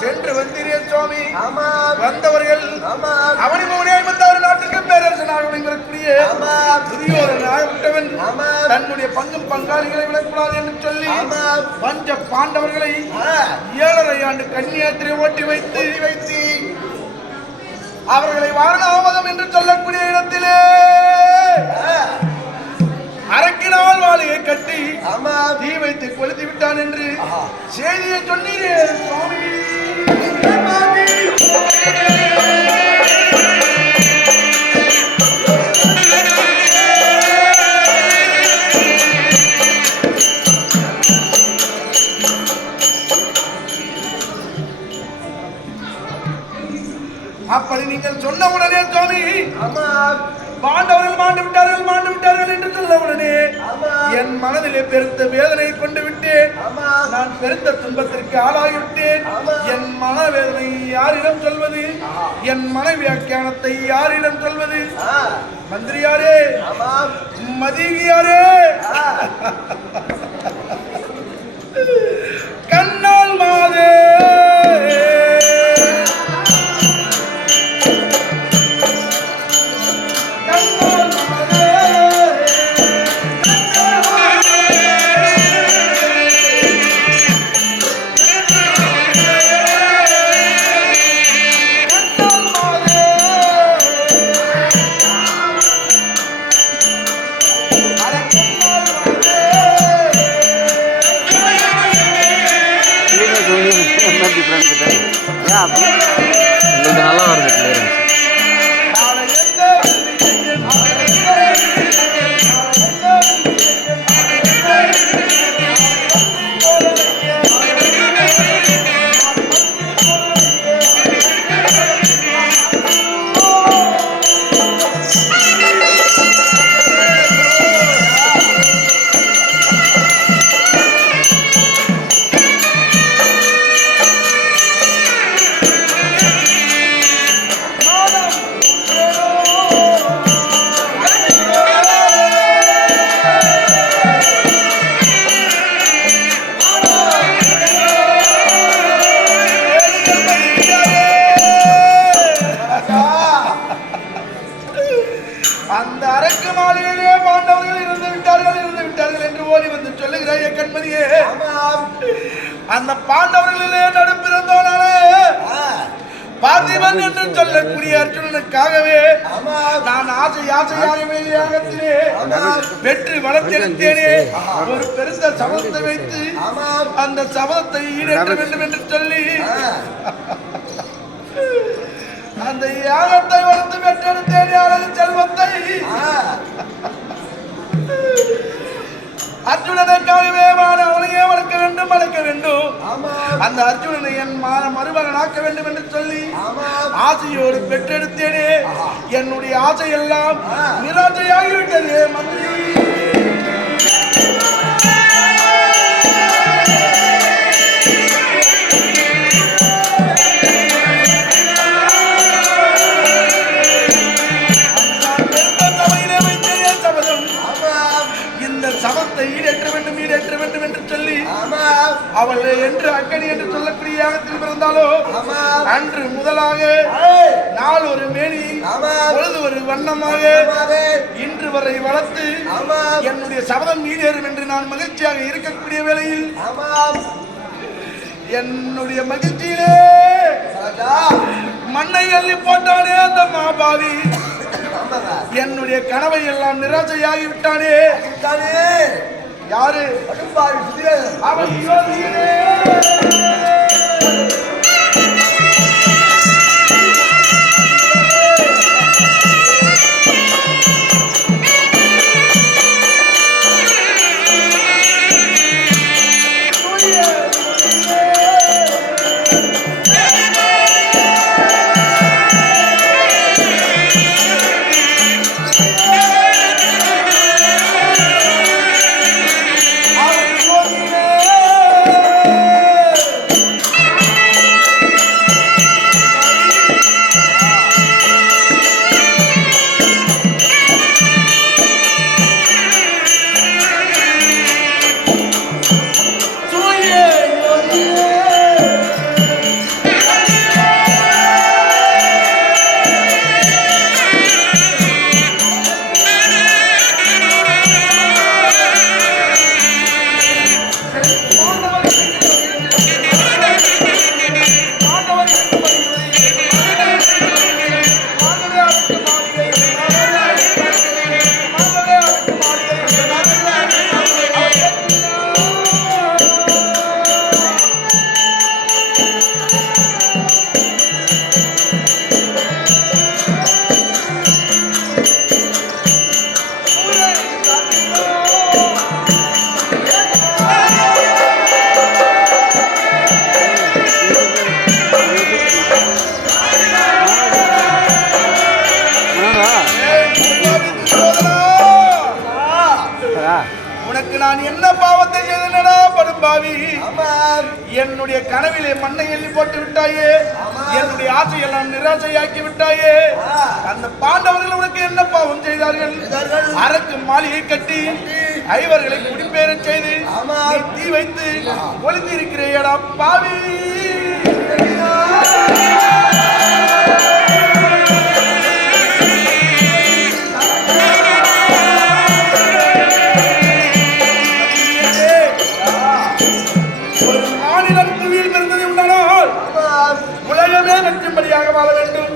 சென்று வந்தீர்கள் சுவாமி. வந்தவர்கள் அவனி மௌனியாய் வந்தவர் நாட்டுக்கு பேரரசனாக விளங்கக்கூடிய துரியோதனாக விட்டவன் தன்னுடைய பங்கும் பங்காளிகளை விடக்கூடாது என்று சொல்லி பஞ்ச பாண்டவர்களை 7.5 ஆண்டு கன்னியாத்திரை ஓட்டி வைத்து அவர்களை வாரணாவதம் என்று சொல்லக்கூடிய இடத்திலே அரக்கினால் வாழையை கட்டி தீ வைத்து கொளுத்தி விட்டான் என்று செய்தியை சொன்னீரே சுவாமி. அப்படி நீங்கள் சொன்ன உடனே சுவாமி பாண்டவர்கள் மாண்டு விட்டார்கள் என்று சொல்ல உடனே என் மனதிலே பெருத்த வேதனையை கொண்டு விட்டேன். நான் பெருத்த துன்பத்திற்கு ஆளாகிவிட்டேன். என் மனவேதனை யாரிடம் சொல்வது? என் மன வியாக்கியானத்தை யாரிடம் சொல்வது? மந்திரியாரே, மதியாரே, கண்ணால் மாதே நல்லா வருது கிளியரன்ஸ். அந்த அரக்கு மாளிகையிலே பாண்டவர்கள் இருந்து விட்டார்கள் என்று ஓடி வந்து சொல்லுகிறாய் கண்மணியே. அந்த பாண்டவர்களிலே நடுப்பிறந்தோனாலே பார்த்திபன் என்று சொல்லக்கூடிய அர்ஜுனனுக்காகவே நான் ஆசையாக வெற்றி வளர்த்தெடுத்தேனே. ஒரு பெருந்த சபதத்தை வைத்து அந்த சபதத்தை ஈடேற்ற வேண்டும் என்று சொல்லி அந்த யாகத்தை வளர்த்து பெற்றெடுத்தேனே. அழகு செல்வத்தை அர்ஜுனனுக்காகவே அவனையே வளர்க்க வேண்டும். அந்த அர்ஜுனனை என் மருமகனாக்க வேண்டும் என்று சொல்லி ஆசையோடு பெற்றெடுத்தேனே. என்னுடைய ஆசையெல்லாம் நிராசையாகிவிட்டது மந்திரி. சபத்தை ஈடேற்ற வேண்டும் என்று சொல்லி அவள் என்று அக்கனி என்று சொல்லக்கூடிய யாகத்தில் பிறந்தாலோ அன்று முதலாக நாள் ஒரு மேனி பொழுது ஒரு வண்ணமாக இன்று வரை வளர்த்து என்னுடைய சபதம் ஈடேறும் என்று நான் மகிழ்ச்சியாக இருக்கக்கூடிய வேளையில் என்னுடைய மகிழ்ச்சியிலே மண்ணை அள்ளி போட்டானே அந்த மாபாவி என்னுடைய கனவை எல்லாம் நிராசையாகி விட்டானே. யாரு அவன் யோகியே. உனக்கு நான் என்ன பாவத்தை செய்தேனடா படும்பாவி. என்னுடைய கனவிலே மண்ணை எள்ளி போட்டு விட்டாயே, என்னுடைய ஆசையெல்லாம் நிராசையாக்கி விட்டாயே. அந்த பாண்டவர்கள் உனக்கு என்ன பாவம் செய்தார்கள்? அரக்கு மாளிகை கட்டி ஐவர்களை குடிபெயரச் செய்து தீ வைத்து ஒளிந்திருக்கிறேடா பாவி. வெற்றும்படியாக வாழ வேண்டும்.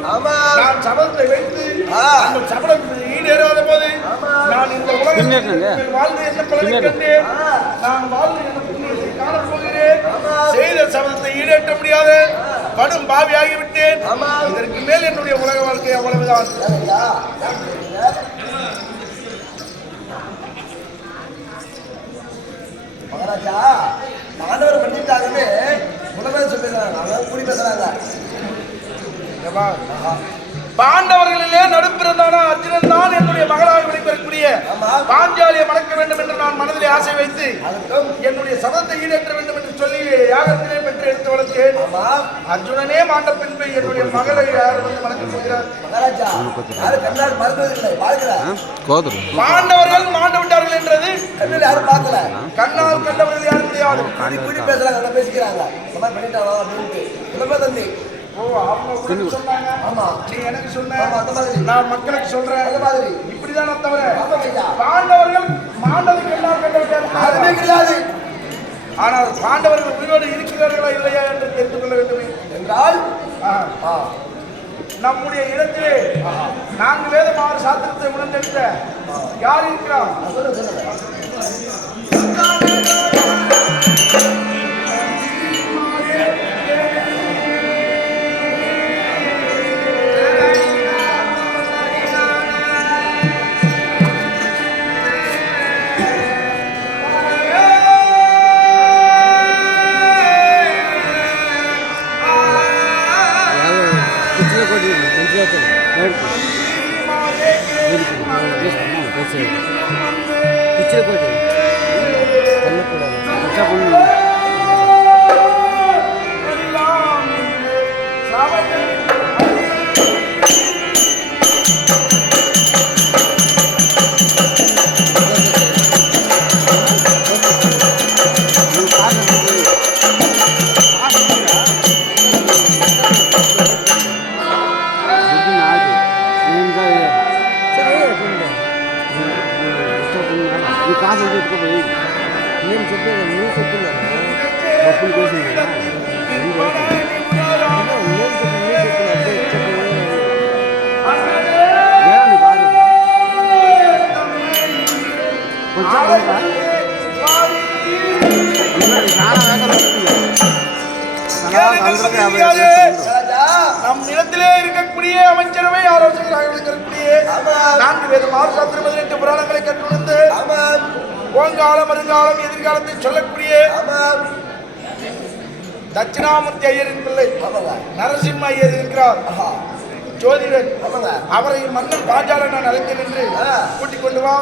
நான் சபதத்தை வைத்து அந்த சபதம் ஈடேறாத போது நான் இந்த உலகத்தில் வாழ்ந்து என்ன பலனை கண்டேன்? நான் வாழ்ந்து என்ன புண்ணியத்தை காணப் போகிறேன்? செய்த சபதத்தை ஈடேற்ற முடியாத கடும் பாவியாகிவிட்டேன். இதற்கு மேல் என்னுடைய உலக வாழ்க்கை அவ்வளவுதான். மகாராஜா மாணவர் பண்ணிட்டாலுமே உலகம் சொல்லிடுறாங்க, கூடி பேசுறாங்க. பாண்டவர்களிலே நடுப்பிறந்தானா அர்ஜுனன் தான் என்னுடைய மகளாக வெளிப்பெறக்கூடிய பாஞ்சாலியை மணக்க வேண்டும் என்று நான் மனதிலே ஆசை வைத்து என்னுடைய சபதத்தை ஈடேற்ற வேண்டும் என்று சொல்லி யாகத்திலே பெற்று எடுத்து வளர்த்தேன். அர்ஜுனனே மாண்ட பின்பு என்னுடைய மகளை யார் வந்து மணக்க போகிறார்? மகாராஜா யாரும் கண்ணால் மறந்ததில்லை, பாண்டவர்கள் மாண்டு விட்டார்கள் என்றது கண்ணில் யாரும் பார்க்கல. கண்ணால் கண்டவர்கள் யாரும் முடியாது. கூடி பேசுறாங்க, பேசிக்கிறாங்க. இந்த மாதிரி பண்ணிட்டாங்க அப்படின்ட்டு தந்தி. அவங்க சொன்னாங்க, ஆமா நீ எனக்கு சொன்ன, அந்த மாதிரி நான் மக்களுக்கு சொல்றேன், அந்த மாதிரி இப்படிதான் தவிர பாண்டவர்கள் மாண்டதுக்கு என்ன அதுவே கிடையாது. ஆனால் பாண்டவர்கள் உயிரோடு இருக்கிறார்களா இல்லையா என்று தெரிந்து கொள்ள வேண்டும் என்றால் நம்முடைய இடத்திலே 4 வேதமான சாஸ்திரத்தை உணர்ந்தெடுத்த யார் இருக்கிறார்? నేను చెప్పేది నువ్వు చెప్తున్నాను పప్పులు కోసిందా నేను நம் நிலத்திலே இருக்கக்கூடிய அமைச்சரவை ஆலோசகராக இருக்கக்கூடிய 4 வேத மாசாத்திர 18 புராணங்களை கற்றுணர்ந்து போங்காலம் வருங்காலம் எதிர்காலத்தை சொல்லக்கூடிய தட்சிணாமூர்த்தி ஐயரின் பிள்ளை நரசிம்ம ஐயர் இருக்கிறார் ஜோதிடர் அவரை மன்னன் பாஞ்சாலன் நான் அழைத்தேன் என்று கூட்டிக் கொண்டு வா